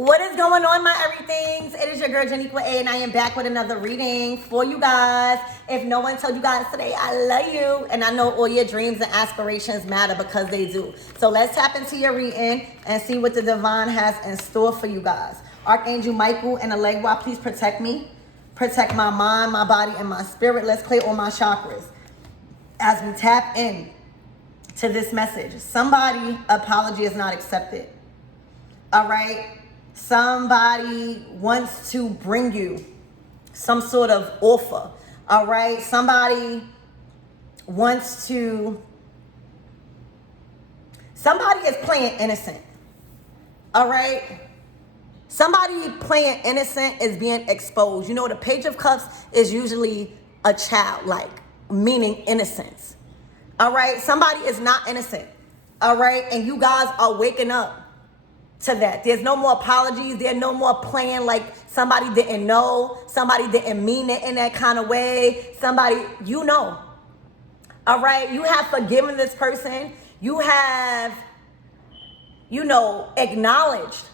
What is going on, my everythings? It is your girl Janiqua A, and I am back with another reading for you guys. If no one told you guys today, I love you, and I know all your dreams and aspirations matter because they do. So let's tap into your reading and see what the divine has in store for you guys. Archangel Michael and Allegra, please protect me. Protect my mind, my body, and my spirit. Let's clear all my chakras as we tap in to this message. Somebody apology is not accepted. All right. Somebody wants to bring you some sort of offer. All right. Somebody is playing innocent. All right. Somebody playing innocent is being exposed. You know, the Page of Cups is usually a child, like, meaning innocence. All right. Somebody is not innocent. All right. And you guys are waking up to that. There's no more apologies. There's no more playing like somebody didn't know. Somebody didn't mean it in that kind of way. Somebody, you know. All right. You have forgiven this person. You have, acknowledged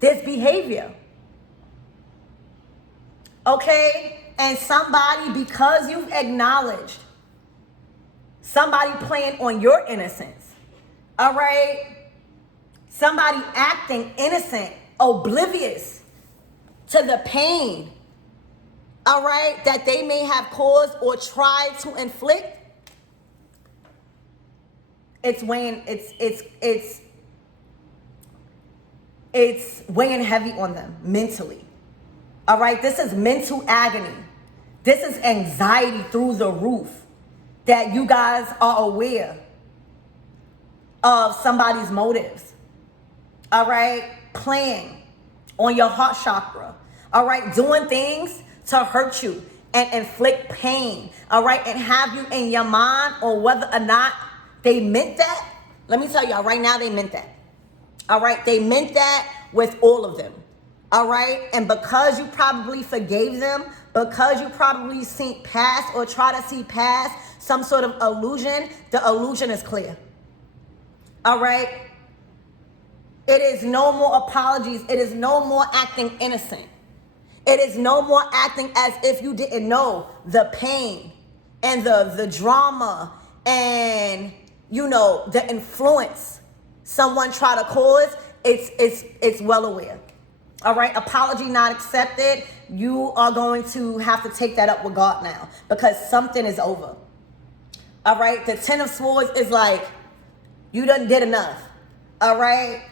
this behavior. Okay. And somebody, because you've acknowledged somebody playing on your innocence. All right. Somebody acting innocent, oblivious to the pain, all right, that they may have caused or tried to inflict. It's weighing heavy on them mentally. All right, this is mental agony. This is anxiety through the roof that you guys are aware of somebody's motives. All right, playing on your heart chakra. All right, doing things to hurt you and inflict pain. All right, and have you in your mind on whether or not they meant that. Let me tell y'all right now, they meant that. All right, they meant that with all of them. All right, and because you probably forgave them, because you probably seen past or try to see past some sort of illusion, the illusion is clear. All right. It is no more apologies. It is no more acting innocent. It is no more acting as if you didn't know the pain and the drama and, the influence someone try to cause. It's well aware. All right. Apology not accepted. You are going to have to take that up with God now because something is over. All right. The 10 of Swords is like, you done did enough. All right.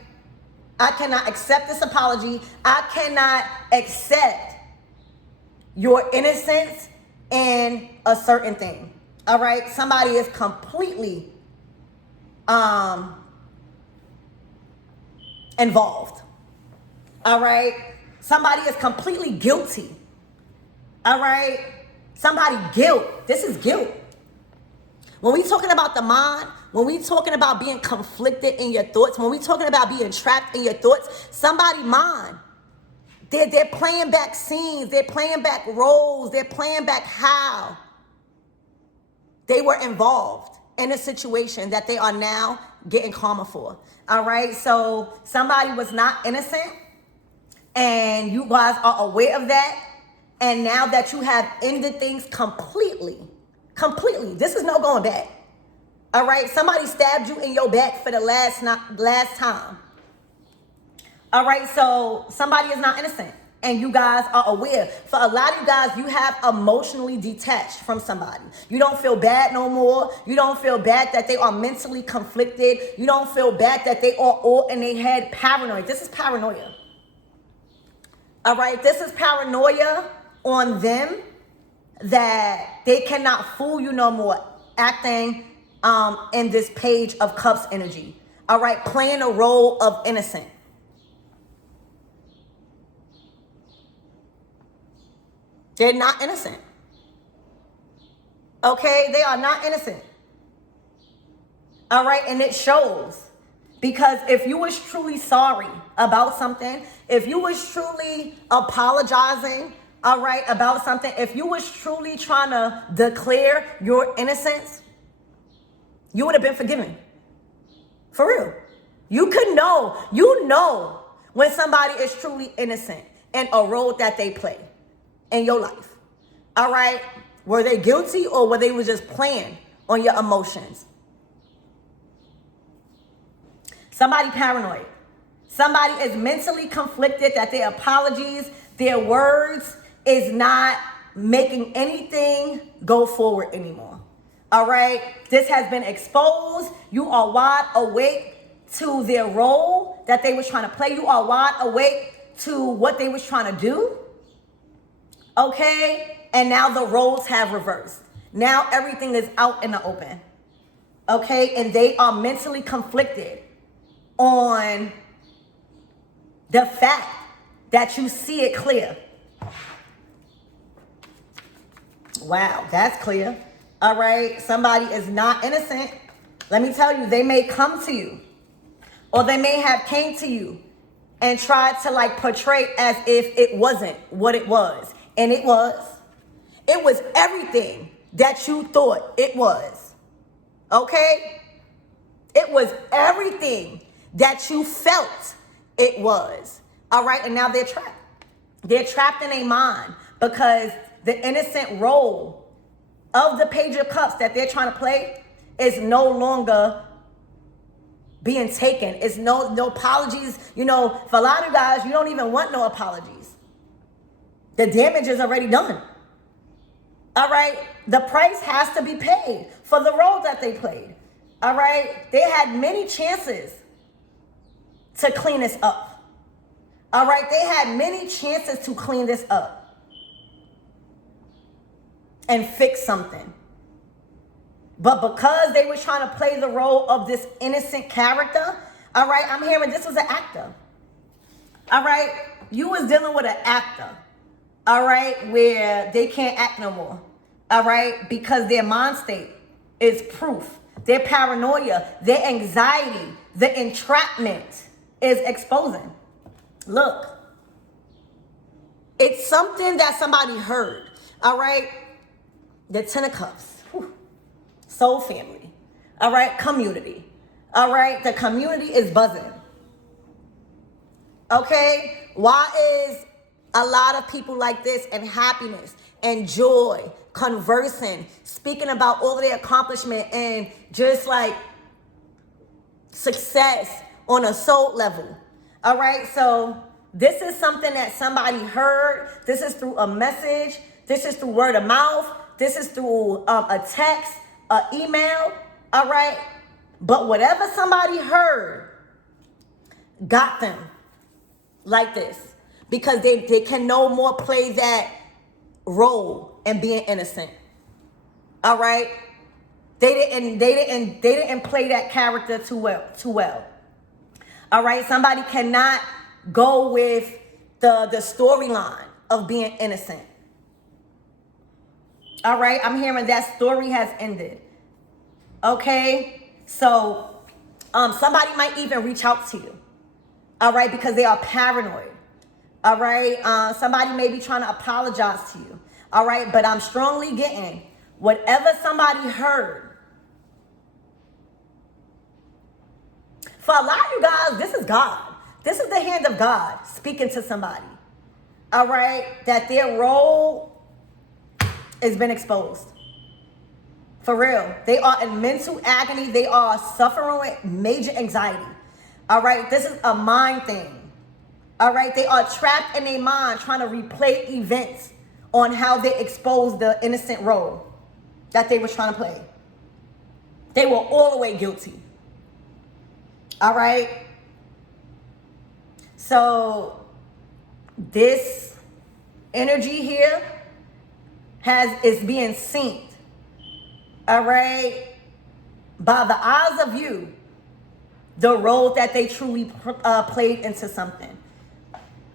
I cannot accept this apology. I cannot accept your innocence in a certain thing. All right. Somebody is completely involved. All right. Somebody is completely guilty. All right. Somebody guilt. This is guilt. When we talking about the mind, when we talking about being conflicted in your thoughts, when we talking about being trapped in your thoughts, somebody mind, they're playing back scenes, they're playing back roles, they're playing back how they were involved in a situation that they are now getting karma for. All right, so somebody was not innocent, and you guys are aware of that, and now that you have ended things completely, this is no going back. All right. Somebody stabbed you in your back for the last time. All right. So somebody is not innocent and you guys are aware. For a lot of you guys, you have emotionally detached from somebody. You don't feel bad no more. You don't feel bad that they are mentally conflicted. You don't feel bad that they are all in their head paranoid. This is paranoia. All right. This is paranoia on them that they cannot fool you no more, acting in this Page of Cups energy. All right, playing a role of innocent. They're not innocent. Okay, they are not innocent. All right, and it shows. Because if you was truly sorry about something, if you was truly apologizing, all right, about something, if you was truly trying to declare your innocence, you would have been forgiven. For real. You could know, you know when somebody is truly innocent in a role that they play in your life. All right? Were they guilty or were they just playing on your emotions? Somebody paranoid. Somebody is mentally conflicted that their apologies, their words is not making anything go forward anymore. All right? This has been exposed. You are wide awake to their role that they was trying to play. You are wide awake to what they was trying to do. Okay? And now the roles have reversed. Now everything is out in the open. Okay? And they are mentally conflicted on the fact that you see it clear. Wow, that's clear. All right? Somebody is not innocent. Let me tell you, they may come to you, or they may have came to you and tried to like portray as if it wasn't what it was. And it was. It was everything that you thought it was. Okay? It was everything that you felt it was. All right? And now they're trapped. They're trapped in a mind because the innocent role of the Page of Cups that they're trying to play is no longer being taken. It's no apologies. You know, for a lot of guys, you don't even want no apologies. The damage is already done. All right? The price has to be paid for the role that they played. All right? They had many chances to clean this up. All right? They had many chances to clean this up and fix something. But because they were trying to play the role of this innocent character, all right, I'm hearing this was an actor. All right? You was dealing with an actor, all right, where they can't act no more, all right, because their mind state is proof. Their paranoia, their anxiety, the entrapment is exposing. Look, it's something that somebody heard, all right? The Ten of Cups. Soul family, all right, community, all right, the community is buzzing, okay? Why is a lot of people like this and happiness and joy, conversing, speaking about all of their accomplishment and just like success on a soul level, all right? So this is something that somebody heard. This is through a message. This is through word of mouth. This is through a text, an email, all right? But whatever somebody heard got them like this because they can no more play that role and being innocent, all right? They didn't play that character too well, all right? Somebody cannot go with the storyline of being innocent. All right, I'm hearing that story has ended. Okay, so somebody might even reach out to you. All right, because they are paranoid. All right, somebody may be trying to apologize to you. All right, but I'm strongly getting whatever somebody heard. For a lot of you guys, this is God. This is the hand of God speaking to somebody. All right, that their role has been exposed. For real. They are in mental agony. They are suffering with major anxiety. All right. This is a mind thing. All right. They are trapped in their mind trying to replay events on how they exposed the innocent role that they were trying to play. They were all the way guilty. All right. So this energy here is being seen, all right, by the eyes of you, the role that they truly played into something,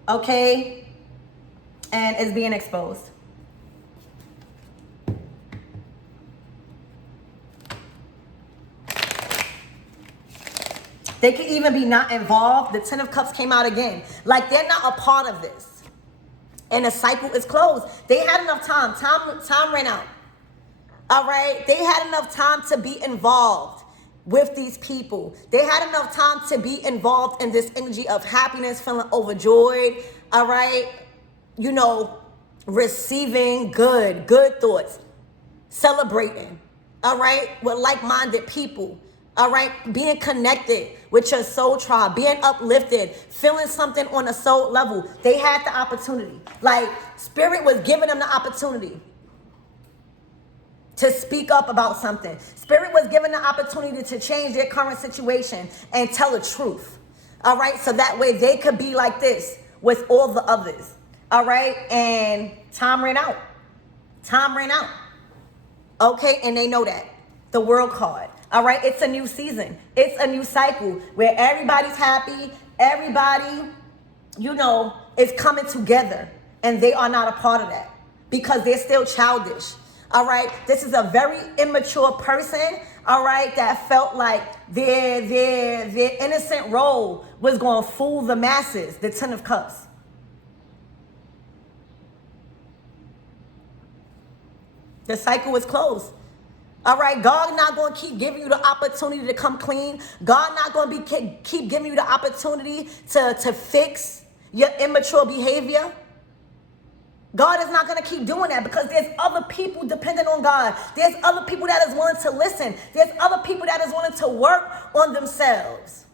okay, and is being exposed. They could even be not involved. The Ten of Cups came out again, like they're not a part of this. And the cycle is closed. They had enough time. Time ran out. All right? They had enough time to be involved with these people. They had enough time to be involved in this energy of happiness, feeling overjoyed, all right? You know, receiving good thoughts, celebrating, all right, with like-minded people, all right, being connected with your soul tribe, being uplifted, feeling something on a soul level. They had the opportunity. Like, Spirit was giving them the opportunity to speak up about something. Spirit was given the opportunity to change their current situation and tell the truth. All right, so that way they could be like this with all the others. All right, and time ran out. Time ran out. Okay, and they know that. The world card. All right, it's a new season. It's a new cycle where everybody's happy. Everybody, you know, is coming together, and they are not a part of that because they're still childish. All right, this is a very immature person, all right, that felt like their innocent role was going to fool the masses, the Ten of Cups. The cycle is closed. All right, God not going to keep giving you the opportunity to come clean. God not going to be keep giving you the opportunity to fix your immature behavior. God is not going to keep doing that because there's other people dependent on God. There's other people that is willing to listen. There's other people that is willing to work on themselves.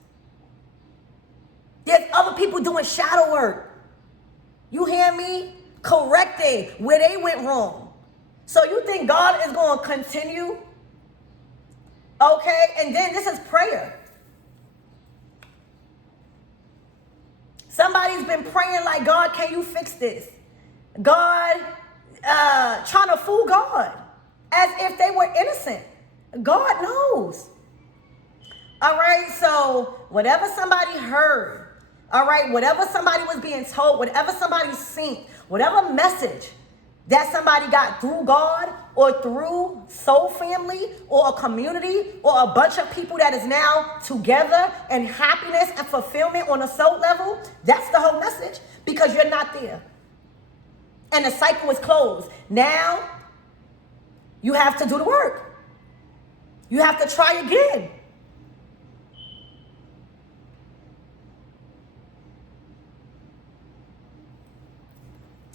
There's other people doing shadow work. You hear me? Correcting where they went wrong. So you think God is going to continue? Okay, and then this is prayer. Somebody's been praying like, God, can you fix this? God, trying to fool God as if they were innocent. God knows. All right, so whatever somebody heard, all right, whatever somebody was being told, whatever somebody seen, whatever message that somebody got through God or through soul family or a community or a bunch of people that is now together in happiness and fulfillment on a soul level, that's the whole message because you're not there. And the cycle is closed. Now, you have to do the work. You have to try again.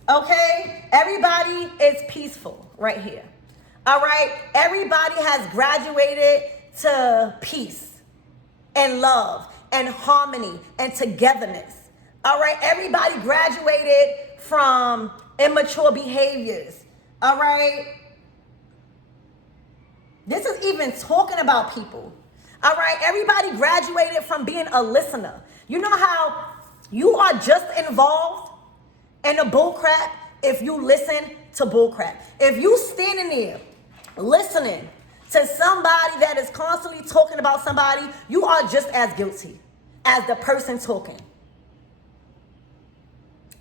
Okay? Everybody is peaceful right here. All right? Everybody has graduated to peace and love and harmony and togetherness. All right? Everybody graduated from immature behaviors. All right? This is even talking about people. All right? Everybody graduated from being a listener. You know how you are just involved in a bullcrap if you listen to bullcrap. If you standing there listening to somebody that is constantly talking about somebody, you are just as guilty as the person talking.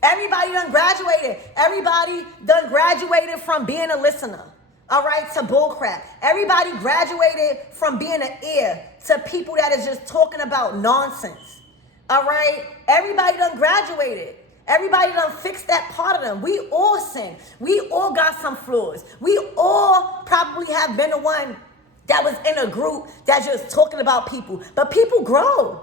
Everybody done graduated. Everybody done graduated from being a listener, all right, to bullcrap. Everybody graduated from being an ear to people that is just talking about nonsense, all right? Everybody done graduated. Everybody done fixed that part of them. We all sin. We all got some flaws. We all probably have been the one that was in a group that's just talking about people. But people grow.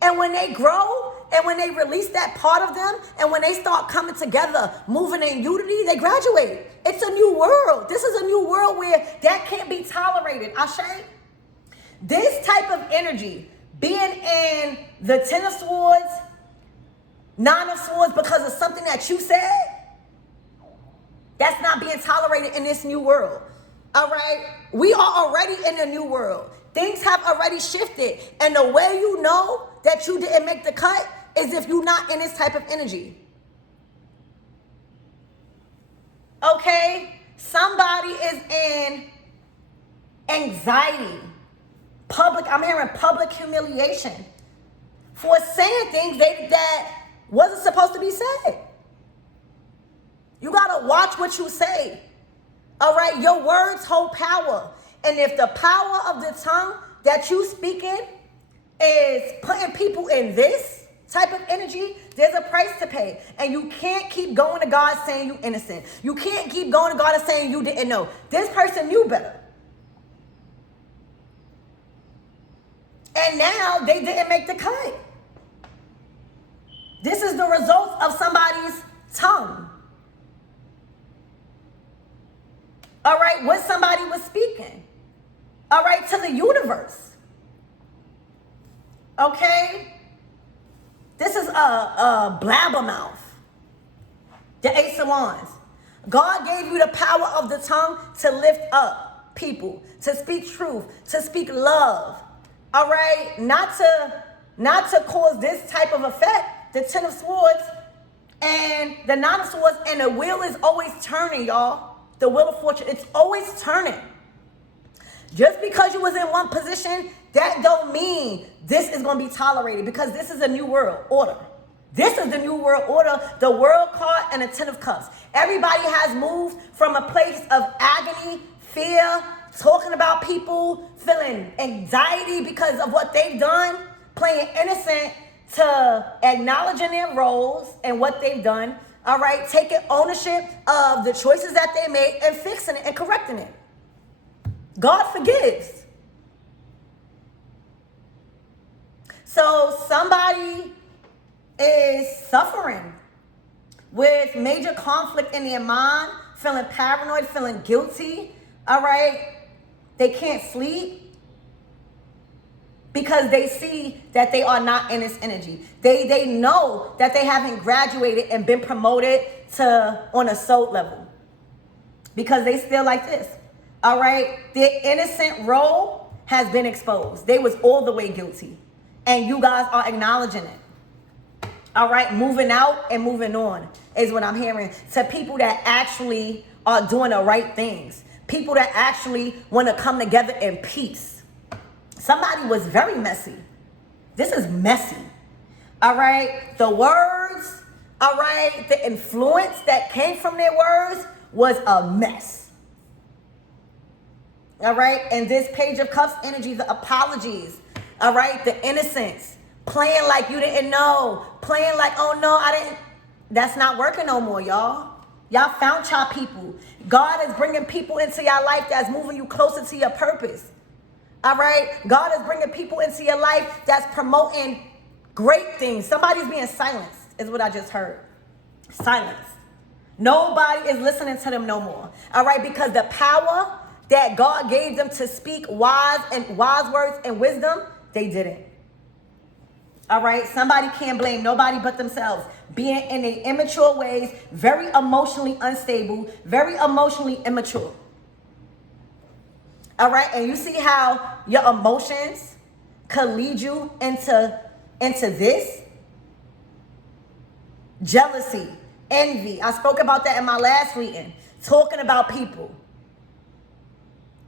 And when they grow, and when they release that part of them, and when they start coming together, moving in unity, they graduate. It's a new world. This is a new world where that can't be tolerated. Ashe? This type of energy, being in the Ten of Swords, Nine of Swords because of something that you said, that's not being tolerated in this new world. All right? We are already in a new world. Things have already shifted. And the way you know that you didn't make the cut is if you're not in this type of energy. Okay? Somebody is in anxiety. I'm hearing public humiliation for saying things that wasn't supposed to be said. You got to watch what you say. All right? Your words hold power. And if the power of the tongue that you speaking is putting people in this type of energy, there's a price to pay. And you can't keep going to God saying you innocent. You can't keep going to God and saying you didn't know. This person knew better. And now they didn't make the cut. This is the result of somebody's tongue. All right, what somebody was speaking. All right, to the universe. Okay? This is a blabbermouth. The Ace of Wands. God gave you the power of the tongue to lift up people, to speak truth, to speak love. All right? Not to cause this type of effect. The Ten of Swords and the Nine of Swords, and the wheel is always turning, y'all. The Wheel of Fortune, it's always turning. Just because you was in one position, that don't mean this is going to be tolerated, because this is a new world order. This is the new world order, the World card and the Ten of Cups. Everybody has moved from a place of agony, fear, talking about people, feeling anxiety because of what they've done, playing innocent, to acknowledging their roles and what they've done. All right, taking ownership of the choices that they made and fixing it and correcting it. God forgives. So somebody is suffering with major conflict in their mind, feeling paranoid, feeling guilty. All right, they can't sleep because they see that they are not in this energy. They know that they haven't graduated and been promoted to on a soul level, because they still like this. All right, their innocent role has been exposed. They was all the way guilty, and you guys are acknowledging it. All right, moving out and moving on is what I'm hearing. To people that actually are doing the right things, people that actually want to come together in peace. Somebody was very messy. This is messy. All right, the words, all right, the influence that came from their words was a mess. All right, and this Page of Cups energy, the apologies, all right, the innocence, playing like you didn't know, playing like, oh no, I didn't. That's not working no more, y'all. Y'all found y'all people. God is bringing people into your life that's moving you closer to your purpose. All right, God is bringing people into your life that's promoting great things. Somebody's being silenced, is what I just heard. Silenced. Nobody is listening to them no more. All right, because the power that God gave them to speak wise words and wisdom, they didn't. All right, somebody can't blame nobody but themselves. Being in a immature ways, very emotionally unstable, very emotionally immature. All right, and you see how your emotions could lead you into this? Jealousy, envy. I spoke about that in my last reading, talking about people.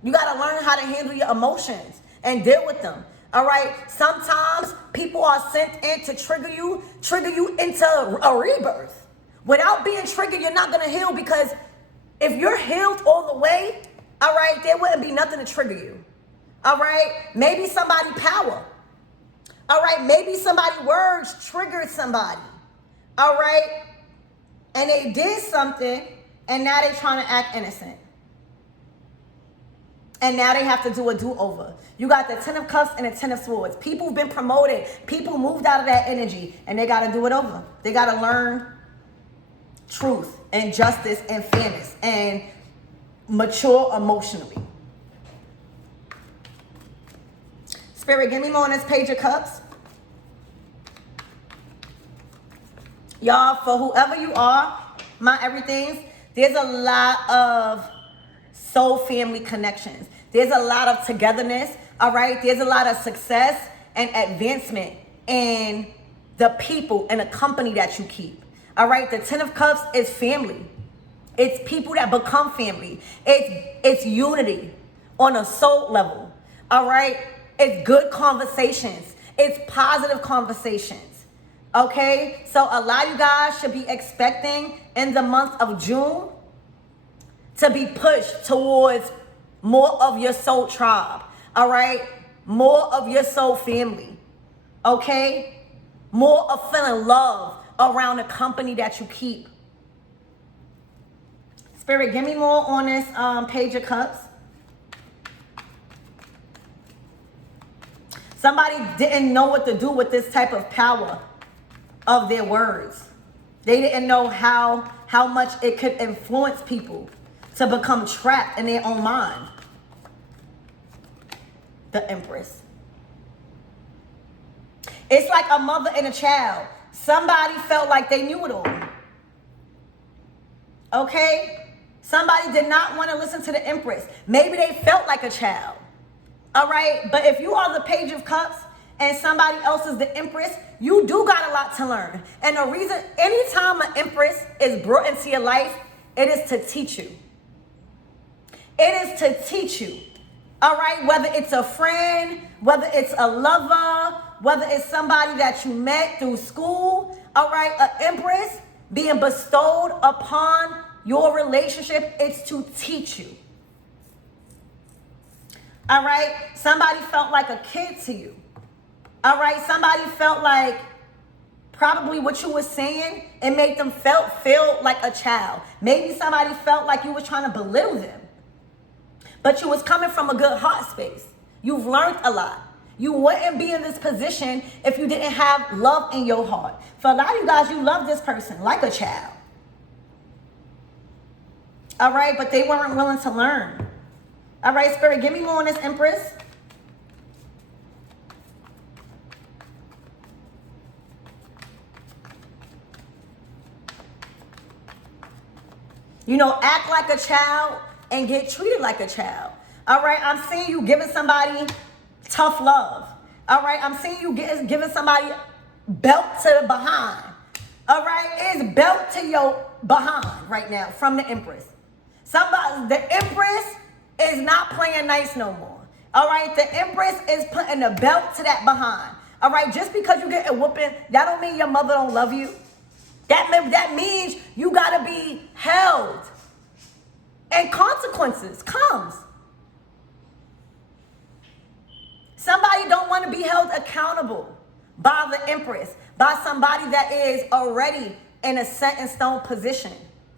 You got to learn how to handle your emotions and deal with them. All right, sometimes people are sent in to trigger you into a rebirth. Without being triggered, you're not going to heal, because if you're healed all the way, all right, there wouldn't be nothing to trigger you. All right, maybe somebody power. All right, maybe somebody words triggered somebody. All right, and they did something, and now they're trying to act innocent. And now they have to do a do-over. You got the Ten of Cups and the Ten of Swords. People have been promoted. People moved out of that energy, and they got to do it over. They got to learn truth and justice and fairness and mature emotionally. Spirit, give me more on this Page of Cups. Y'all, for whoever you are, my everythings, there's a lot of soul family connections. There's a lot of togetherness, all right? There's a lot of success and advancement in the people and the company that you keep, all right? The Ten of Cups is family. It's people that become family. It's unity on a soul level, all right? It's good conversations. It's positive conversations, okay? So a lot of you guys should be expecting in the month of June to be pushed towards more of your soul tribe, all right? More of your soul family, okay? More of feeling love around the company that you keep. Spirit, give me more on this Page of Cups. Somebody didn't know what to do with this type of power of their words. They didn't know how much it could influence people to become trapped in their own mind. The Empress. It's like a mother and a child. Somebody felt like they knew it all. Okay? Somebody did not want to listen to the Empress. Maybe they felt like a child. All right? But if you are the Page of Cups and somebody else is the Empress, you do got a lot to learn. And the reason, anytime an Empress is brought into your life, it is to teach you. It is to teach you. All right? Whether it's a friend, whether it's a lover, whether it's somebody that you met through school. All right? An Empress being bestowed upon your relationship, it's to teach you. All right? Somebody felt like a kid to you. All right? Somebody felt like probably what you were saying, it made them feel like a child. Maybe somebody felt like you were trying to belittle them. But you was coming from a good heart space. You've learned a lot. You wouldn't be in this position if you didn't have love in your heart. For a lot of you guys, you love this person like a child. All right? But they weren't willing to learn. All right, Spirit, give me more on this Empress. You know, act like a child and get treated like a child. All right, I'm seeing you giving somebody tough love. All right, I'm seeing you giving somebody belt to the behind. All right, it's belt to your behind right now from the Empress. The Empress is not playing nice no more. All right, the Empress is putting a belt to that behind. All right, just because you get a whooping, that don't mean your mother don't love you. That means you gotta be held. And consequences comes. Somebody don't want to be held accountable by the Empress, by somebody that is already in a set in stone position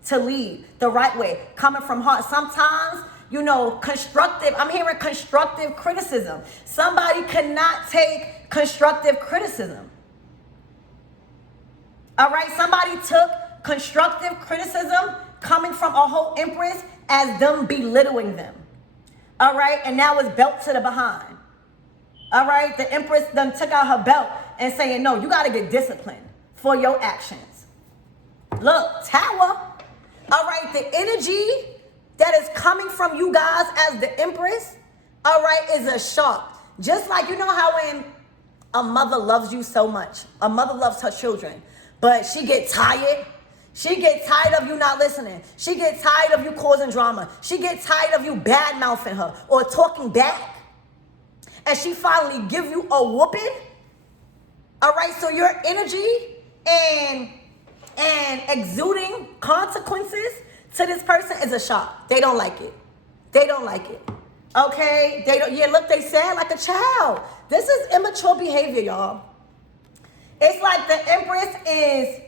to lead the right way, coming from heart. Sometimes, you know, I'm hearing constructive criticism. Somebody cannot take constructive criticism. All right, somebody took constructive criticism coming from a whole Empress as them belittling them. All right, and now it's belt to the behind. All right, the Empress then took out her belt and saying, no, you got to get disciplined for your actions. Look, Tower. All right, the energy that is coming from you guys as the Empress, all right, is a shark. Just like, you know how when a mother loves you so much, a mother loves her children, but she gets tired. She gets tired of you not listening. She gets tired of you causing drama. She gets tired of you bad-mouthing her or talking back. And she finally give you a whooping. All right, so your energy and exuding consequences to this person is a shock. They don't like it. They don't like it. Okay? They don't. Yeah, look, they sad like a child. This is immature behavior, y'all. It's like the Empress is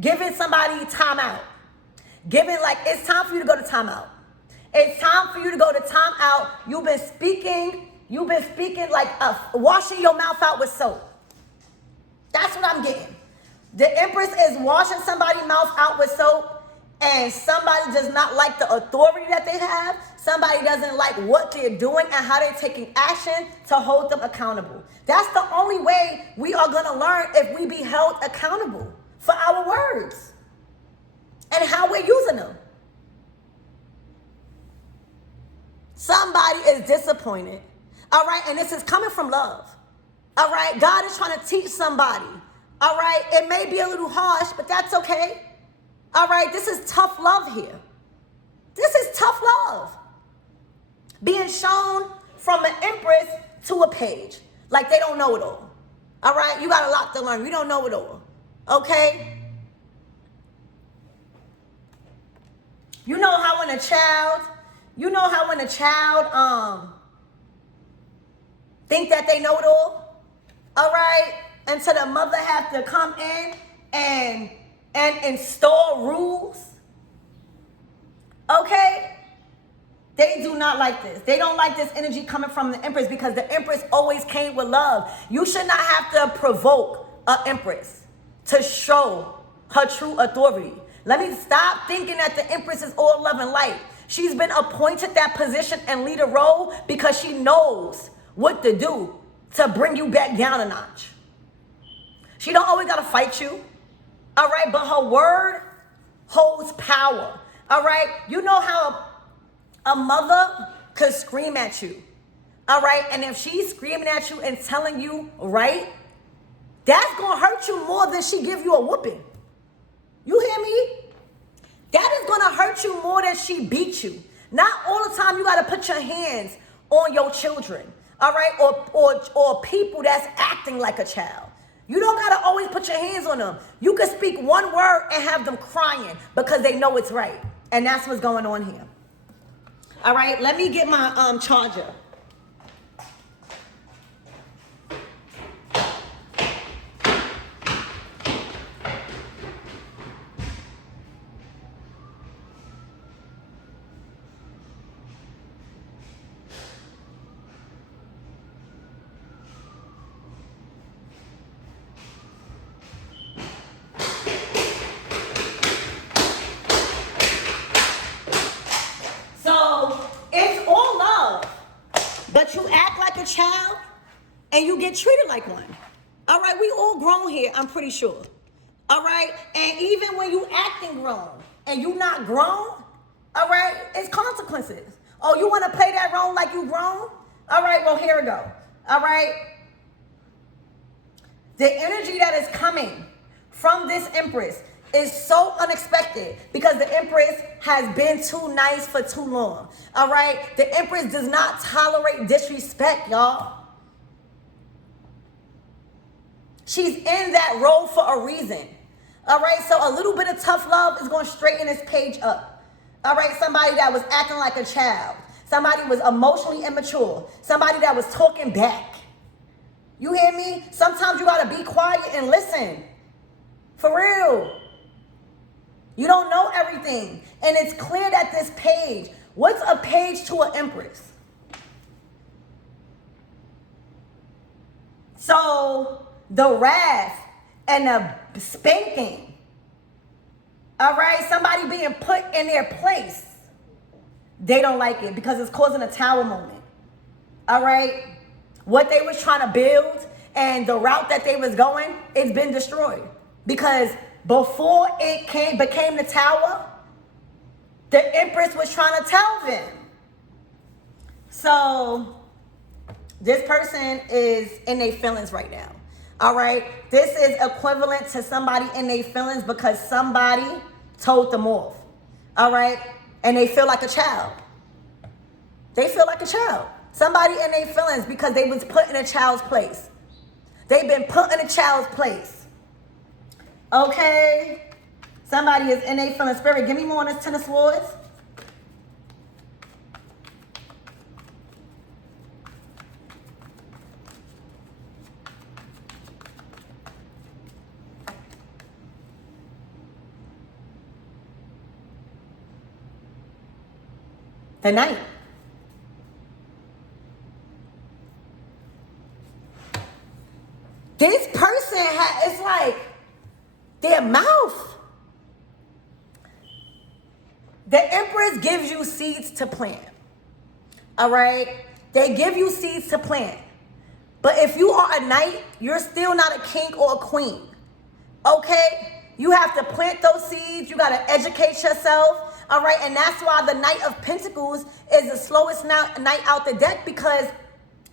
giving somebody time out. Giving, like, it's time for you to go to time out. It's time for you to go to time out. You've been speaking like washing your mouth out with soap. That's what I'm getting. The Empress is washing somebody's mouth out with soap, and somebody does not like the authority that they have. Somebody doesn't like what they're doing and how they're taking action to hold them accountable. That's the only way we are going to learn, if we be held accountable for our words and how we're using them. Somebody is disappointed. All right, and this is coming from love. All right, God is trying to teach somebody. All right, it may be a little harsh, but that's okay. All right, this is tough love here. This is tough love. Being shown from an Empress to a Page. Like they don't know it all. All right, you got a lot to learn. You don't know it all. Okay? You know how when a child think that they know it all right, until the mother has to come in and install rules, okay? They do not like this. They don't like this energy coming from the Empress because the Empress always came with love. You should not have to provoke an Empress to show her true authority. Let me stop thinking that the Empress is all love and light. She's been appointed that position and leader role because she knows what to do to bring you back down a notch. She don't always gotta fight you, all right? But her word holds power, all right? You know how a mother could scream at you, all right? And if she's screaming at you and telling you right, that's gonna hurt you more than she give you a whooping. You hear me? That is gonna hurt you more than she beat you. Not all the time you gotta put your hands on your children, all right? Or people that's acting like a child. You don't gotta always put your hands on them. You can speak one word and have them crying because they know it's right. And that's what's going on here. All right, let me get my charger. But you act like a child and you get treated like one. All right, we all grown here, I'm pretty sure. All right, and even when you acting grown and you not grown, all right, it's consequences. Oh, you want to play that role like you grown? All right, well, here we go. All right. The energy that is coming from this Empress is so unexpected because the Empress has been too nice for too long. All right? The Empress does not tolerate disrespect, y'all. She's in that role for a reason. All right? So a little bit of tough love is going to straighten this page up. All right? Somebody that was acting like a child. Somebody was emotionally immature. Somebody that was talking back. You hear me? Sometimes you got to be quiet and listen. For real. You don't know everything. And it's clear that this page, what's a page to an Empress? So the wrath and the spanking, all right, somebody being put in their place, they don't like it because it's causing a tower moment, all right? What they was trying to build and the route that they was going, it's been destroyed because before it became the tower, the Empress was trying to tell them. So this person is in their feelings right now. All right. This is equivalent to somebody in their feelings because somebody told them off. All right. And they feel like a child. They feel like a child. Somebody in their feelings because they was put in a child's place. They've been put in a child's place. Okay, somebody is in a feeling. Spirit, give me more on this Ten of Swords. The Knight. This person it's like their mouth. The Empress gives you seeds to plant. All right? They give you seeds to plant. But if you are a knight, you're still not a king or a queen. Okay? You have to plant those seeds. You got to educate yourself. All right? And that's why the Knight of Pentacles is the slowest knight out the deck because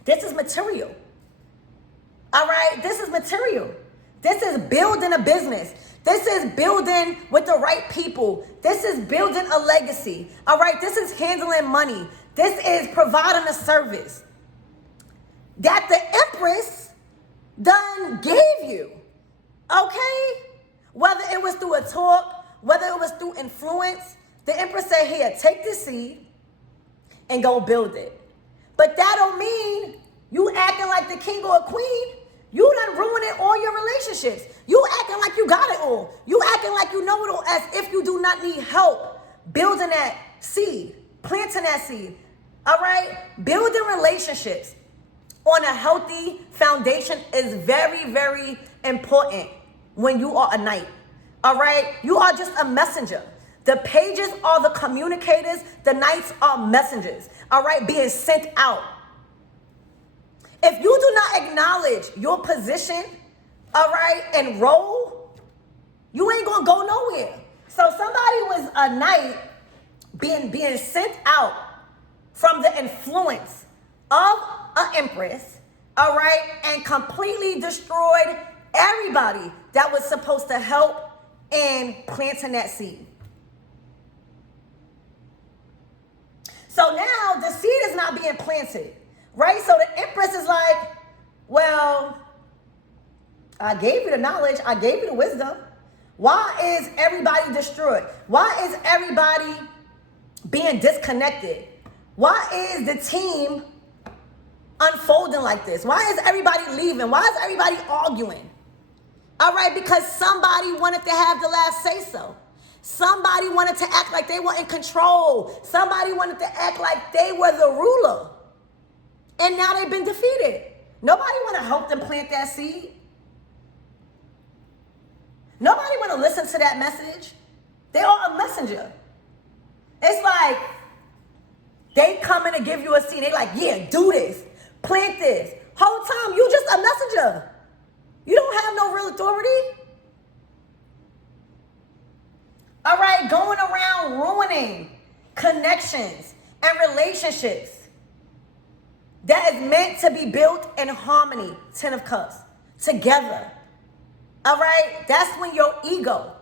this is material. All right? This is material. This is building a business. This is building with the right people. This is building a legacy. All right? This is handling money. This is providing a service that the Empress done gave you. Okay? Whether it was through a talk, whether it was through influence, the Empress said, here, take this seed and go build it. But that don't mean you acting like the king or a queen. You done ruining all your relationships. You acting like you got it all. You acting like you know it all as if you do not need help building that seed. Planting that seed. All right? Building relationships on a healthy foundation is very, very important when you are a knight. All right? You are just a messenger. The pages are the communicators. The knights are messengers. All right? Being sent out. If you do not acknowledge your position, all right, and role, you ain't going to go nowhere. So somebody was a knight being sent out from the influence of an empress, all right, and completely destroyed everybody that was supposed to help in planting that seed. So now the seed is not being planted, right? So the empress is like, well, I gave you the knowledge. I gave you the wisdom. Why is everybody destroyed? Why is everybody being disconnected? Why is the team unfolding like this? Why is everybody leaving? Why is everybody arguing? All right, because somebody wanted to have the last say so. Somebody wanted to act like they were in control. Somebody wanted to act like they were the ruler. And now they've been defeated. Nobody want to help them plant that seed. Nobody want to listen to that message. They are a messenger. It's like they come in to give you a seed. They like, yeah, do this. Plant this. Whole time, you just a messenger. You don't have no real authority. All right, going around ruining connections and relationships that is meant to be built in harmony, 10 of Cups, together. All right, that's when your ego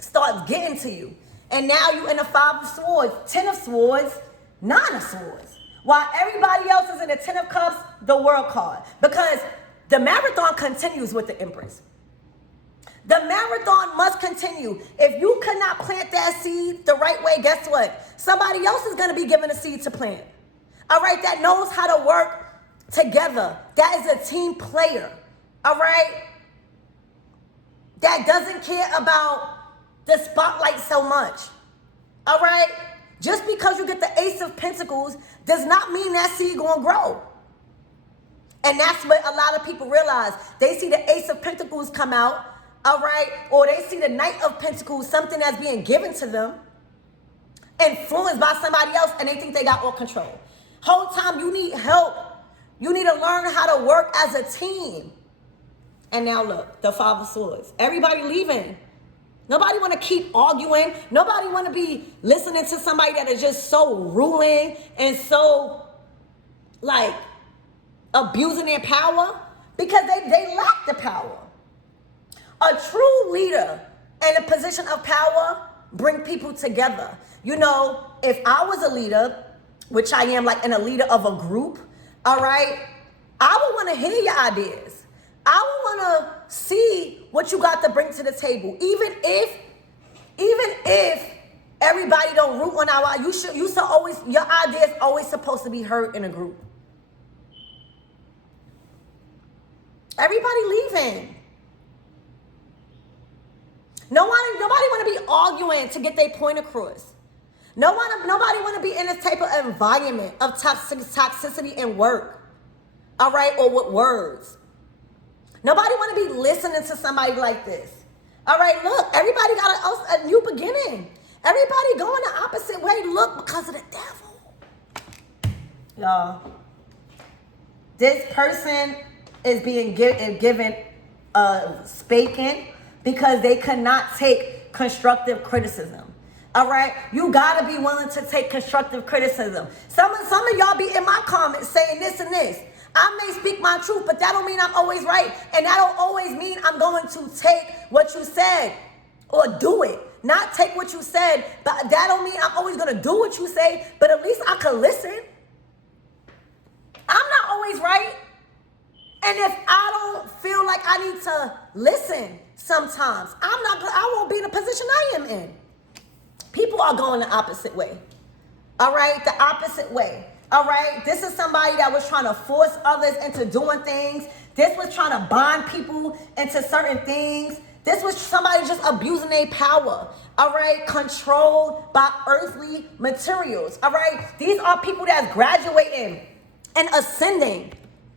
starts getting to you. And now you in the 5 of Swords, 10 of Swords, 9 of Swords. While everybody else is in the 10 of Cups, the World card. Because the marathon continues with the Empress. The marathon must continue. If you cannot plant that seed the right way, guess what? Somebody else is going to be given a seed to plant. All right, that knows how to work together. That is a team player. All right? That doesn't care about the spotlight so much. All right? Just because you get the Ace of Pentacles does not mean that seed going to grow. And that's what a lot of people realize. They see the Ace of Pentacles come out, all right? Or they see the Knight of Pentacles, something that's being given to them, influenced by somebody else, and they think they got all control. Whole time you need help. You need to learn how to work as a team. And now look, the 5 of Swords. Everybody leaving. Nobody want to keep arguing. Nobody want to be listening to somebody that is just so ruling and so, like, abusing their power, because they lack the power. A true leader in a position of power bring people together. You know, if I was a leader, which I am, like, in a leader of a group, all right, I would want to hear your ideas. I would want to see what you got to bring to the table. Even if everybody don't root on our, you should always, your idea is always supposed to be heard in a group. Everybody leaving. Nobody want to be arguing to get their point across. Nobody want to be in this type of environment of toxicity in work. All right, or with words. Nobody want to be listening to somebody like this. All right, look, everybody got a new beginning. Everybody going the opposite way. Look, because of the devil. Y'all, this person is being given a spanking because they cannot take constructive criticism. All right, you gotta be willing to take constructive criticism. Some of y'all be in my comments saying this and this. I may speak my truth, but that don't mean I'm always right, and that don't always mean I'm going to take what you said or do it. Not take what you said, but that don't mean I'm always gonna do what you say. But at least I can listen. I'm not always right. And if I don't feel like I need to listen sometimes, I won't be in the position I am in. People are going the opposite way. All right, the opposite way. All right, this is somebody that was trying to force others into doing things. This was trying to bond people into certain things. This was somebody just abusing their power, all right, controlled by earthly materials, all right? These are people that's graduating and ascending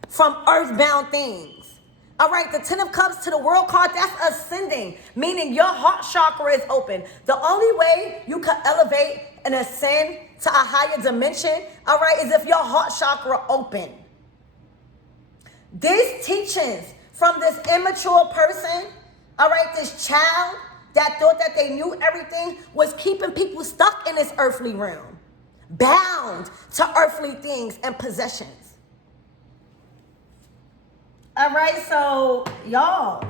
from earthbound things. All right, the 10 of Cups to the World card, that's ascending, meaning your heart chakra is open. The only way you can elevate and ascend to a higher dimension, all right, is if your heart chakra open. These teachings from this immature person, all right, this child that thought that they knew everything, was keeping people stuck in this earthly realm, bound to earthly things and possessions. All right, so y'all,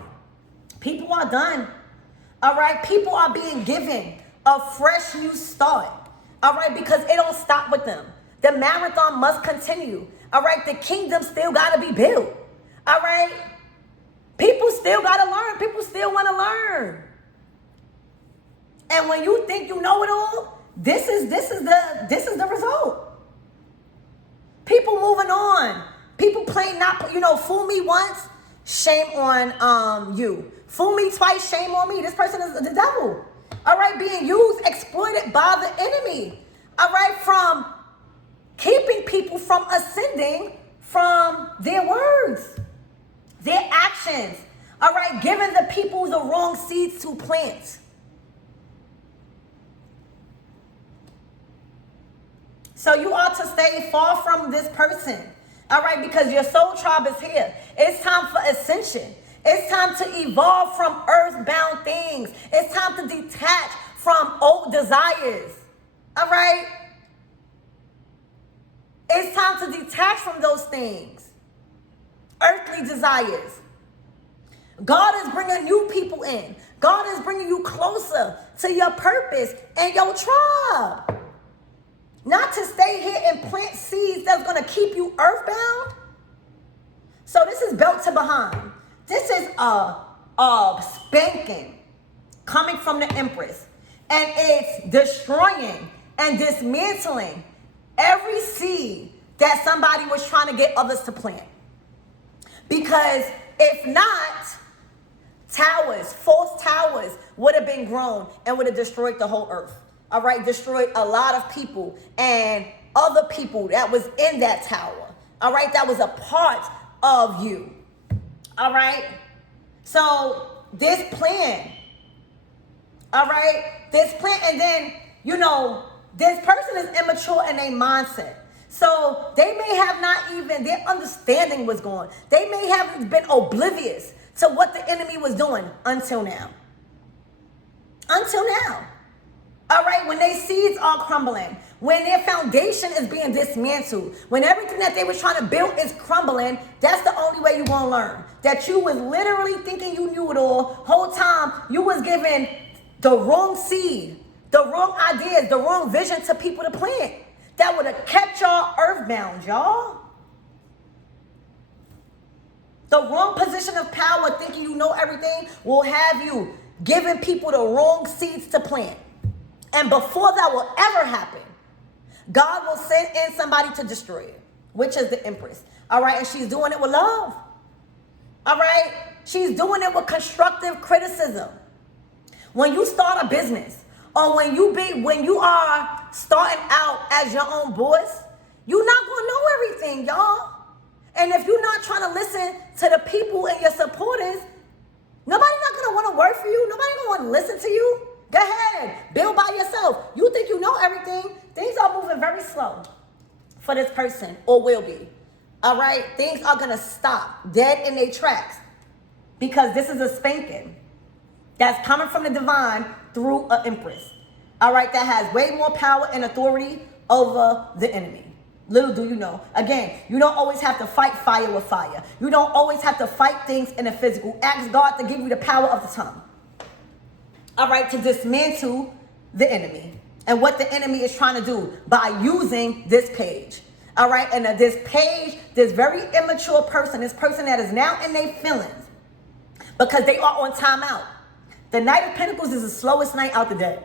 people are done. All right, people are being given a fresh new start. All right, because it don't stop with them. The marathon must continue. All right, the kingdom still got to be built. All right, people still got to learn. People still want to learn. And when you think you know it all, this is the result. People moving on. People playing fool me once, shame on you. Fool me twice, shame on me. This person is the devil. All right, being used, exploited by the enemy. All right, from keeping people from ascending from their words, their actions. All right, giving the people the wrong seeds to plant. So you ought to stay far from this person. All right, because your soul tribe is here. It's time for ascension. It's time to evolve from earthbound things. It's time to detach from old desires. All right? It's time to detach from those things. Earthly desires. God is bringing new people in. God is bringing you closer to your purpose and your tribe. Not to stay here and plant seeds that's going to keep you earthbound. So this is belt to behind. This is a spanking coming from the Empress. And it's destroying and dismantling every seed that somebody was trying to get others to plant. Because if not, towers, false towers would have been grown and would have destroyed the whole earth. All right, destroyed a lot of people and other people that was in that tower. All right, that was a part of you. All right, so this plan, all right, this plan, and then, this person is immature in their mindset. So they may have not even, their understanding was gone. They may have been oblivious to what the enemy was doing until now. Until now. All right, when their seeds are crumbling, when their foundation is being dismantled, when everything that they were trying to build is crumbling, that's the only way you're going to learn. That you was literally thinking you knew it all. Whole time you was giving the wrong seed, the wrong ideas, the wrong vision to people to plant. That would have kept y'all earthbound, y'all. The wrong position of power, thinking you know everything, will have you giving people the wrong seeds to plant. And before that will ever happen, God will send in somebody to destroy it, which is the Empress. All right, and she's doing it with love. All right, she's doing it with constructive criticism. When you start a business, or when you are starting out as your own boss, you're not gonna know everything, y'all. And if you're not trying to listen to the people and your supporters, nobody's not gonna want to work for you. Nobody's gonna want to listen to you. Go ahead, build by yourself. You think you know everything. Things are moving very slow for this person, or will be. All right, things are gonna stop dead in their tracks because this is a spanking that's coming from the divine through an Empress. All right, that has way more power and authority over the enemy. Little do you know. Again, you don't always have to fight fire with fire. You don't always have to fight things in the physical. Ask God to give you the power of the tongue. All right, to dismantle the enemy and what the enemy is trying to do by using this page. All right, and this page, this very immature person, this person that is now in their feelings because they are on timeout. The Knight of Pentacles is the slowest knight out the deck.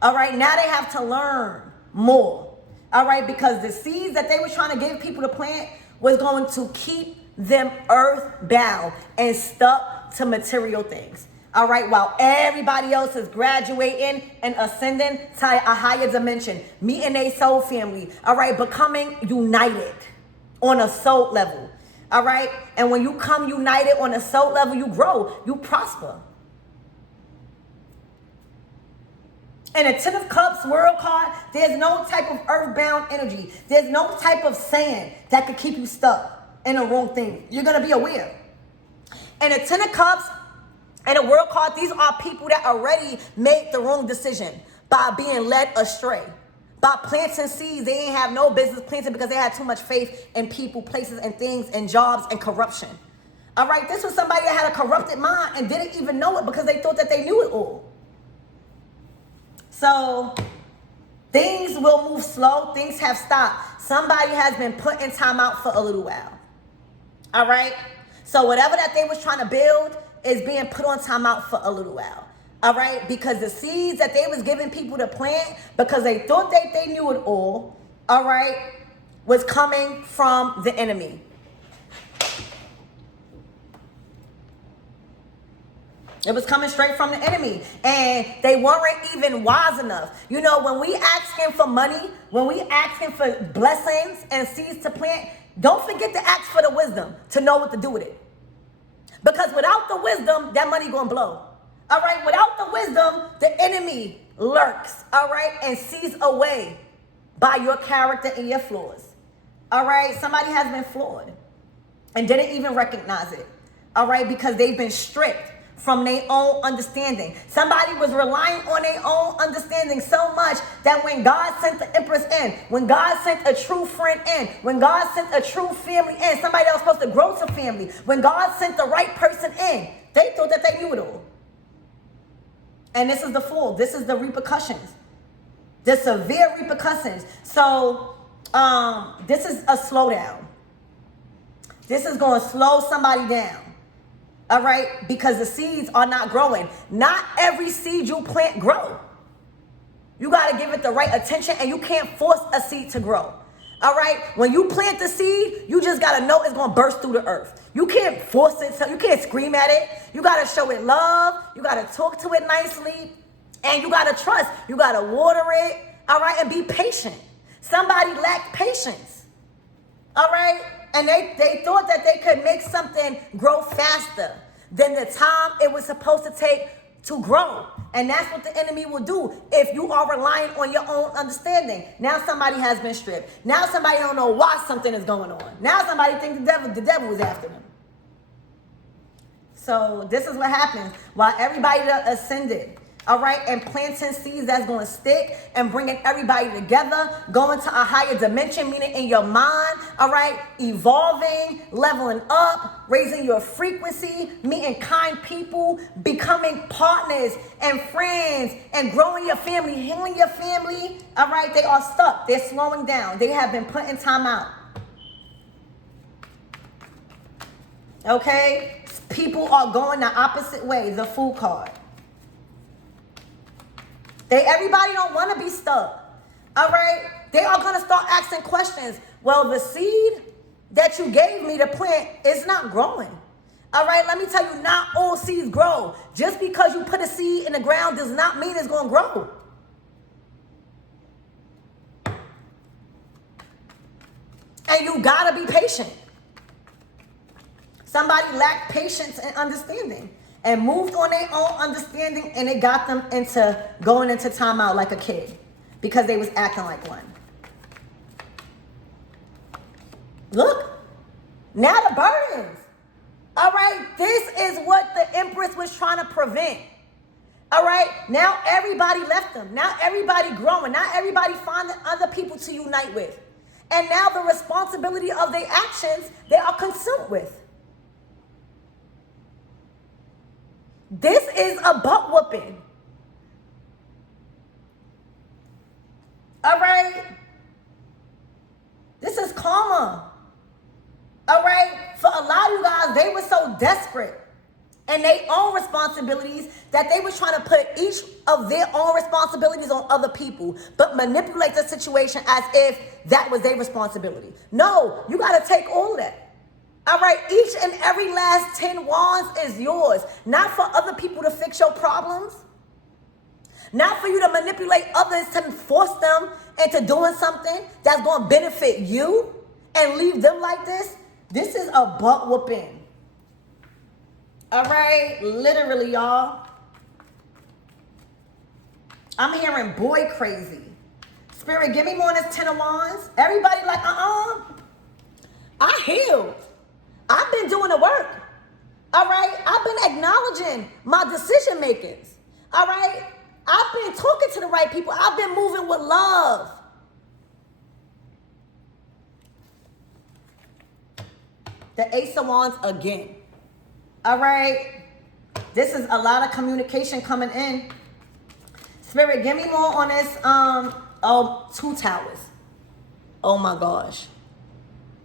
All right, now they have to learn more. All right, because the seeds that they were trying to give people to plant was going to keep them earthbound and stuck to material things. All right, while everybody else is graduating and ascending to a higher dimension, meeting a soul family, all right, becoming united on a soul level, all right? And when you come united on a soul level, you grow, you prosper. In a Ten of Cups world card, there's no type of earthbound energy. There's no type of sand that could keep you stuck in the wrong thing. You're going to be aware. In a Ten of Cups and a world card, these are people that already made the wrong decision by being led astray. By planting seeds they didn't have no business planting because they had too much faith in people, places, and things, and jobs, and corruption. All right, this was somebody that had a corrupted mind and didn't even know it because they thought that they knew it all. So things will move slow. Things have stopped. Somebody has been put in timeout for a little while. All right. So whatever that they was trying to build is being put on timeout for a little while. All right. Because the seeds that they was giving people to plant because they thought that they knew it all. All right. Was coming from the enemy. It was coming straight from the enemy. And they weren't even wise enough. You know, when we asking for money, when we asking for blessings and seeds to plant, don't forget to ask for the wisdom to know what to do with it. Because without the wisdom, that money gonna blow. All right, without the wisdom, the enemy lurks, all right, and sees away by your character and your flaws. All right, somebody has been flawed and didn't even recognize it. All right, because they've been stripped from their own understanding. Somebody was relying on their own understanding so much that when God sent the empress in, when God sent a true friend in, when God sent a true family in, somebody that was supposed to grow to family, when God sent the right person in, they thought that they knew it all. And this is the fall. This is the repercussions. The severe repercussions. So this is a slowdown. This is going to slow somebody down. All right, because the seeds are not growing. Not every seed you plant grow. You got to give it the right attention, and you can't force a seed to grow. All right, when you plant the seed, you just got to know it's going to burst through the earth. You can't force it. You can't scream at it. You got to show it love. You got to talk to it nicely, and you got to trust. You got to water it. All right, and be patient. Somebody lacked patience. All right. And they thought that they could make something grow faster than the time it was supposed to take to grow. And that's what the enemy will do if you are relying on your own understanding. Now somebody has been stripped. Now somebody don't know why something is going on. Now somebody thinks the devil was after them. So this is what happens while everybody that ascended. All right, and planting seeds that's going to stick and bringing everybody together, going to a higher dimension, meaning in your mind, all right, evolving, leveling up, raising your frequency, meeting kind people, becoming partners and friends, and growing your family, healing your family, all right, they are stuck. They're slowing down. They have been put in timeout. Okay, people are going the opposite way, the Fool card. Everybody don't want to be stuck. All right? They are going to start asking questions. Well, the seed that you gave me to plant is not growing. All right? Let me tell you, not all seeds grow. Just because you put a seed in the ground does not mean it's going to grow. And you got to be patient. Somebody lacked patience and understanding and moved on their own understanding, and it got them into going into timeout like a kid because they was acting like one. Look, now the burdens. All right, this is what the Empress was trying to prevent. All right, now everybody left them. Now everybody growing. Now everybody finding other people to unite with. And now the responsibility of their actions, they are consumed with. This is a butt whooping. All right? This is karma. All right? For a lot of you guys, they were so desperate and their own responsibilities that they were trying to put each of their own responsibilities on other people, but manipulate the situation as if that was their responsibility. No, you got to take all of that. All right, each and every last 10 wands is yours. Not for other people to fix your problems. Not for you to manipulate others to force them into doing something that's going to benefit you and leave them like this. This is a butt whooping. All right, literally, y'all. I'm hearing boy crazy. Spirit, give me more than this 10 of wands. Everybody like, I healed. I've been doing the work. All right, I've been acknowledging my decision makers. All right, I've been talking to the right people. I've been moving with love. The Ace of Wands again. All right. This is a lot of communication coming in. Spirit, give me more on this 2 towers. Oh my gosh.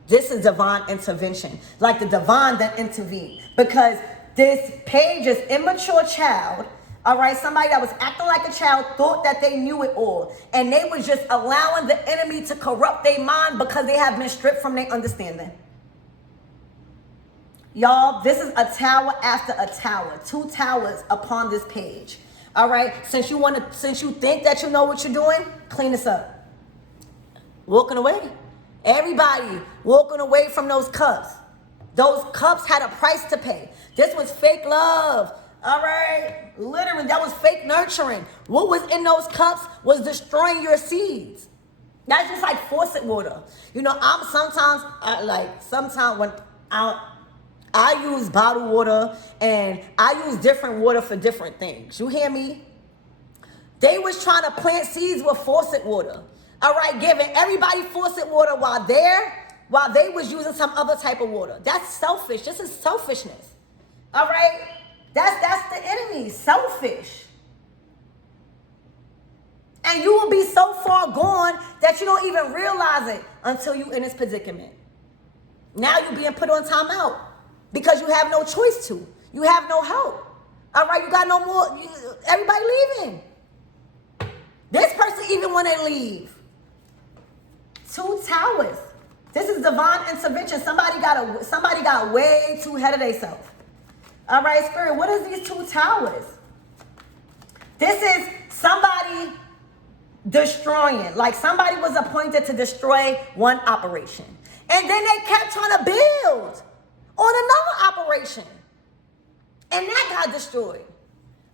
This is divine intervention. Like the divine that intervened. Because this page is immature child. All right, somebody that was acting like a child thought that they knew it all. And they was just allowing the enemy to corrupt their mind because they have been stripped from their understanding. Y'all, this is a tower after a tower. 2 towers upon this page. All right, since you think that you know what you're doing, clean this up. Walking away. Everybody walking away from those cups. Those cups had a price to pay. This was fake love. All right, literally, that was fake nurturing. What was in those cups was destroying your seeds. That's just like faucet water. You know, sometimes when I use bottled water and I use different water for different things. You hear me? They was trying to plant seeds with faucet water. All right, giving everybody faucet water while they was using some other type of water. That's selfish. This is selfishness. All right? That's the enemy, selfish. And you will be so far gone that you don't even realize it until you in this predicament. Now you're being put on timeout because you have no choice to. You have no help. All right, you got no more. Everybody leaving. This person even when they leave. 2 towers. This is divine intervention. Somebody got way too ahead of themselves. All right, Spirit, what is these 2 towers? This is somebody destroying. Like somebody was appointed to destroy one operation. And then they kept trying to build on another operation. And that got destroyed.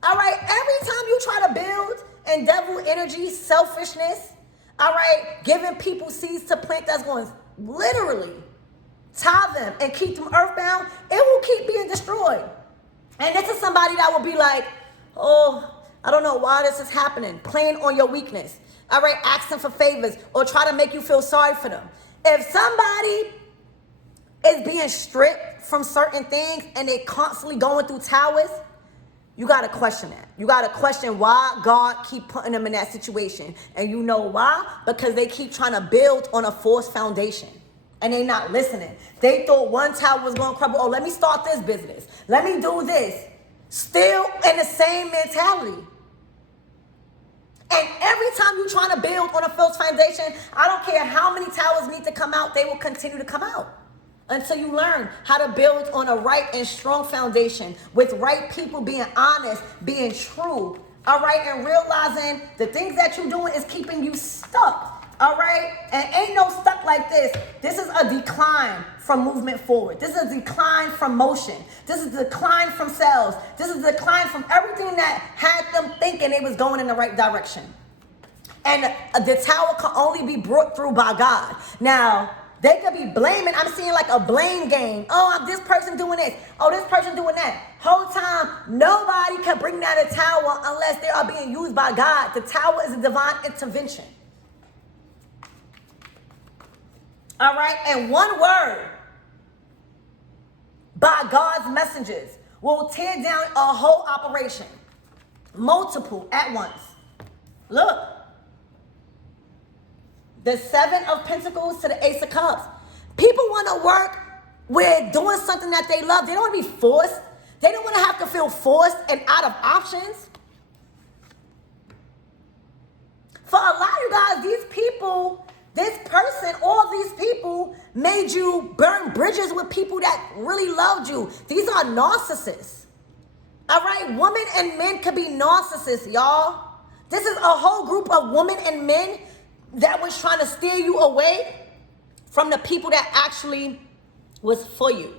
All right, every time you try to build and devil energy, selfishness, all right, giving people seeds to plant that's going to literally tie them and keep them earthbound, it will keep being destroyed. And this is somebody that will be like, oh, I don't know why this is happening. Playing on your weakness. All right, asking for favors or try to make you feel sorry for them. If somebody is being stripped from certain things and they constantly going through towers, you got to question that. You got to question why God keep putting them in that situation. And you know why? Because they keep trying to build on a false foundation. And they not listening. They thought one tower was going to crumble. Oh, let me start this business. Let me do this. Still in the same mentality. And every time you're trying to build on a false foundation, I don't care how many towers need to come out, they will continue to come out. Until you learn how to build on a right and strong foundation with right people being honest, being true, all right, and realizing the things that you're doing is keeping you stuck. All right? And ain't no stuck like this. This is a decline from movement forward. This is a decline from motion. This is a decline from sales. This is a decline from everything that had them thinking they was going in the right direction. And the tower can only be brought through by God. Now, they could be blaming. I'm seeing like a blame game. Oh, this person doing this. Oh, this person doing that. Whole time, nobody can bring down a tower unless they are being used by God. The tower is a divine intervention. All right, and one word by God's messengers will tear down a whole operation. Multiple at once. Look. The 7 of Pentacles to the Ace of Cups. People want to work with doing something that they love. They don't want to be forced. They don't want to have to feel forced and out of options. For a lot of you guys, these people This person, all these people made you burn bridges with people that really loved you. These are narcissists. All right, women and men could be narcissists, y'all. This is a whole group of women and men that was trying to steer you away from the people that actually was for you.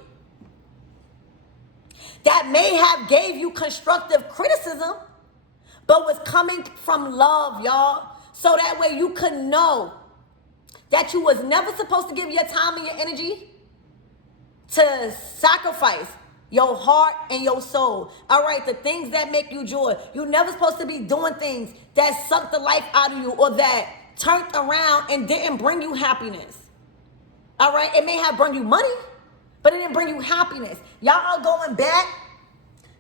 That may have gave you constructive criticism, but was coming from love, y'all. So that way you could know that you was never supposed to give your time and your energy to sacrifice your heart and your soul. All right, the things that make you joy. You're never supposed to be doing things that suck the life out of you or that turned around and didn't bring you happiness. All right, it may have brought you money, but it didn't bring you happiness. Y'all are going back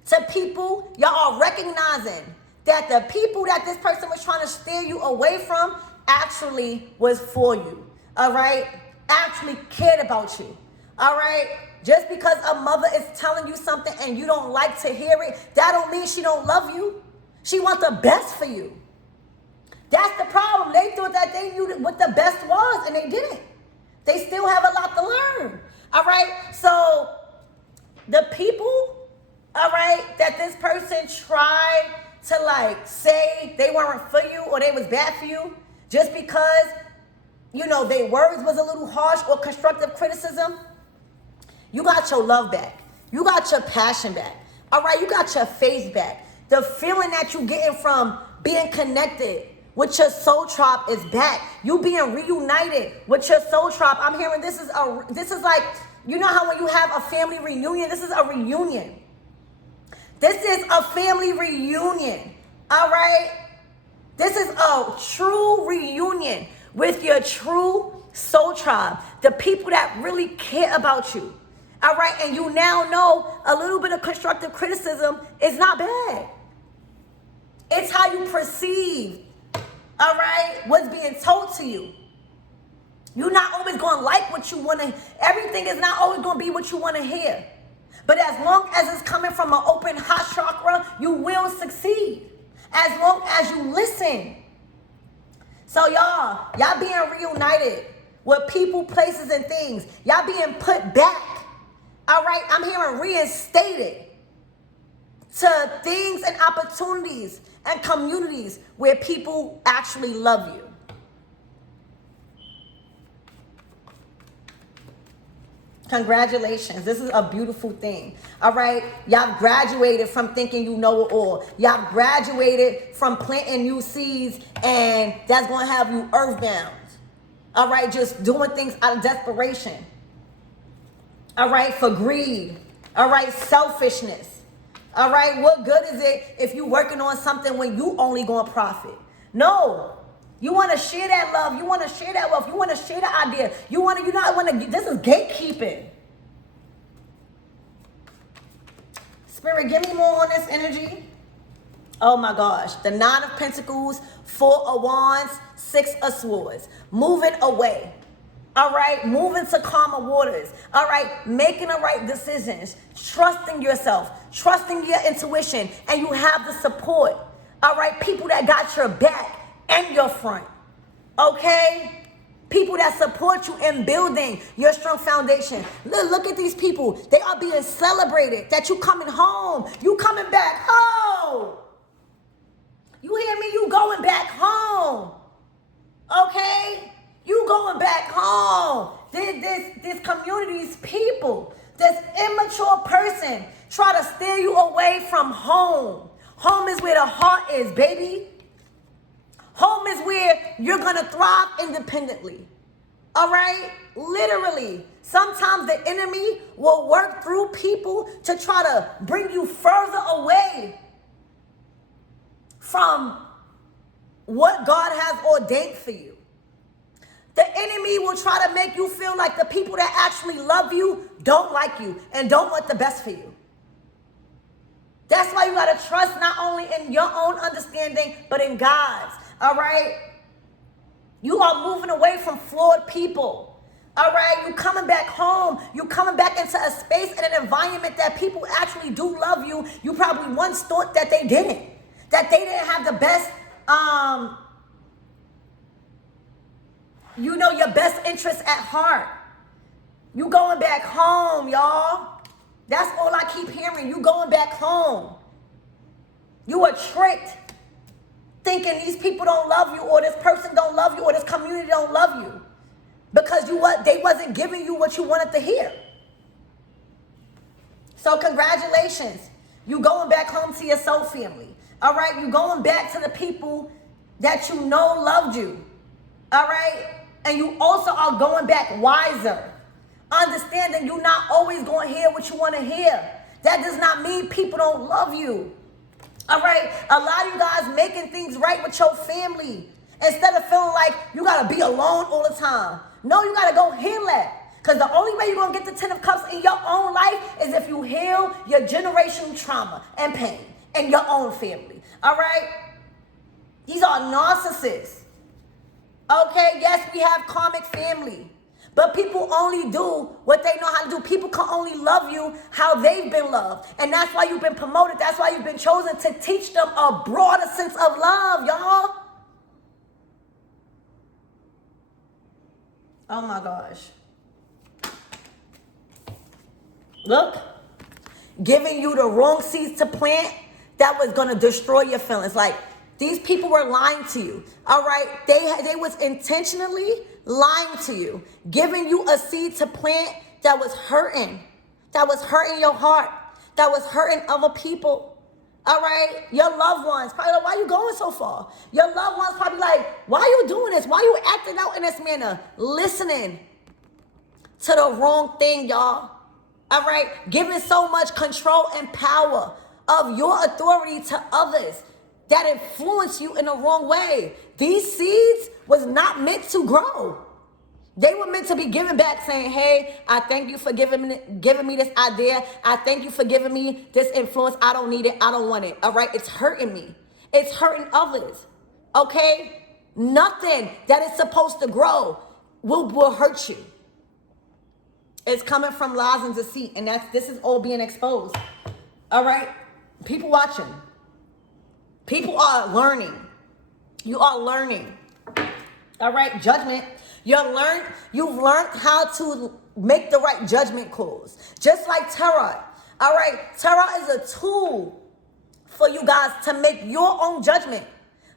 to people, y'all are recognizing that the people that this person was trying to steer you away from actually was for you. All right, actually cared about you. All right, just because a mother is telling you something and you don't like to hear it, that don't mean she don't love you. She wants the best for you. That's the problem. They thought that they knew what the best was, and they didn't. They still have a lot to learn. All right, so the people, all right, that this person tried to like say they weren't for you or they was bad for you, just because, you know, their words was a little harsh or constructive criticism, you got your love back. You got your passion back. All right, you got your faith back. The feeling that you getting from being connected with your soul tribe is back. You being reunited with your soul tribe. I'm hearing this is like, you know how when you have a family reunion, this is a reunion. This is a family reunion. All right? This is a true reunion with your true soul tribe. The people that really care about you. All right? And you now know a little bit of constructive criticism is not bad. It's how you perceive, all right, what's being told to you. You're not always going to like what you want to, everything is not always going to be what you want to hear. But as long as it's coming from an open heart chakra, you will succeed. As long as you listen. So y'all being reunited with people, places, and things. Y'all being put back. All right, I'm hearing reinstated to things and opportunities and communities where people actually love you. Congratulations. This is a beautiful thing. All right. Y'all graduated from thinking you know it all. Y'all graduated from planting new seeds, and that's going to have you earthbound. All right. Just doing things out of desperation. All right. For greed. All right. Selfishness. All right. What good is it if you working on something when you only going to profit? No. You want to share that love. You want to share that wealth. You want to share the idea. This is gatekeeping. Spirit, give me more on this energy. Oh my gosh. The 9 of Pentacles, 4 of Wands, 6 of Swords. Moving away. All right. Moving to calmer waters. All right. Making the right decisions. Trusting yourself. Trusting your intuition. And you have the support. All right. People that got your back and your front, okay? People that support you in building your strong foundation. Look at these people. They are being celebrated that you coming home. You coming back home. You hear me? You going back home, okay? You going back home. This community's people, this immature person try to steer you away from home. Home is where the heart is, baby. Home is where you're going to thrive independently. All right? Literally. Sometimes the enemy will work through people to try to bring you further away from what God has ordained for you. The enemy will try to make you feel like the people that actually love you don't like you and don't want the best for you. That's why you got to trust not only in your own understanding, but in God's. All right? You are moving away from flawed people. All right? You coming back home. You coming back into a space and an environment that people actually do love you. You probably once thought that they didn't. That they didn't have the best, your best interest at heart. You going back home, y'all. That's all I keep hearing. You going back home. You were tricked, thinking these people don't love you, or this person don't love you, or this community don't love you, because they wasn't giving you what you wanted to hear. So congratulations. You going back home to your soul family. All right? You going back to the people that you know loved you. All right? And you also are going back wiser. Understanding you're not always going to hear what you want to hear. That does not mean people don't love you. All right? A lot of you guys making things right with your family instead of feeling like you got to be alone all the time. No, you got to go heal that. Because the only way you're going to get the 10 of Cups in your own life is if you heal your generational trauma and pain in your own family. All right? These are narcissists. Okay? Yes, we have karmic family. But people only do what they know how to do. People can only love you how they've been loved. And that's why you've been promoted. That's why you've been chosen to teach them a broader sense of love, y'all. Oh my gosh. Look, giving you the wrong seeds to plant that was going to destroy your feelings. Like, these people were lying to you. All right? They was intentionally lying to you, giving you a seed to plant that was hurting your heart, that was hurting other people. All right? Your loved ones probably like, why are you going so far? Your loved ones probably like, why are you doing this? Why are you acting out in this manner? Listening to the wrong thing, y'all. All right? Giving so much control and power of your authority to others that influence you in the wrong way. These seeds was not meant to grow. They were meant to be given back, saying, hey, I thank you for giving me this idea. I thank you for giving me this influence. I don't need it. I don't want it. All right? It's hurting me. It's hurting others. Okay? Nothing that is supposed to grow will hurt you. It's coming from lies and deceit, and this is all being exposed. All right? People watching. People are learning. You are learning. All right? Judgment. You've learned how to make the right judgment calls. Just like tarot. All right? Tarot is a tool for you guys to make your own judgment.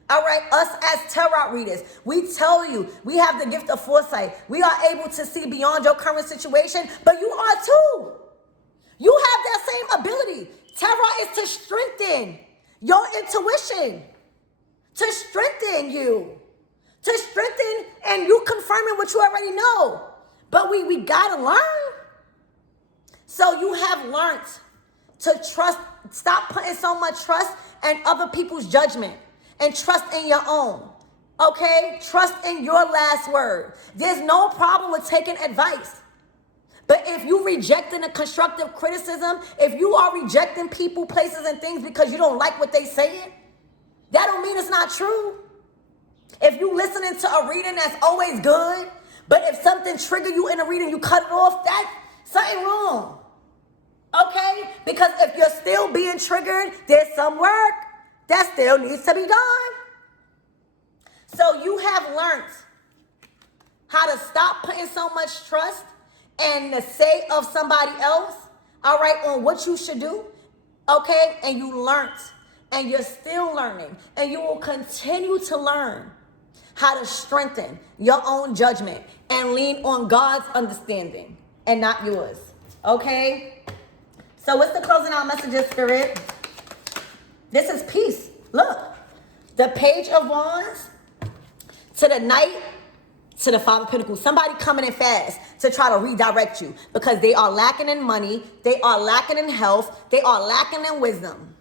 All right, us as tarot readers, we tell you, we have the gift of foresight. We are able to see beyond your current situation, but you are too. You have that same ability. Tarot is to strengthen your intuition, to strengthen you, to strengthen and you confirming what you already know. But we got to learn. So you have learned to trust, stop putting so much trust in other people's judgment. And trust in your own, okay? Trust in your last word. There's no problem with taking advice. But if you're rejecting a constructive criticism, if you are rejecting people, places, and things because you don't like what they saying, that don't mean it's not true. If you listening to a reading that's always good, but if something trigger you in a reading, you cut it off, that's something wrong, okay? Because if you're still being triggered, there's some work that still needs to be done. So you have learned how to stop putting so much trust in the say of somebody else, all right, on what you should do, okay? And you learned, and you're still learning, and you will continue to learn how to strengthen your own judgment and lean on God's understanding and not yours, okay? So what's the closing out messages, Spirit? This is peace. Look, the Page of Wands to the Knight to the Five of Pentacles. Somebody coming in fast to try to redirect you because they are lacking in money. They are lacking in health. They are lacking in wisdom.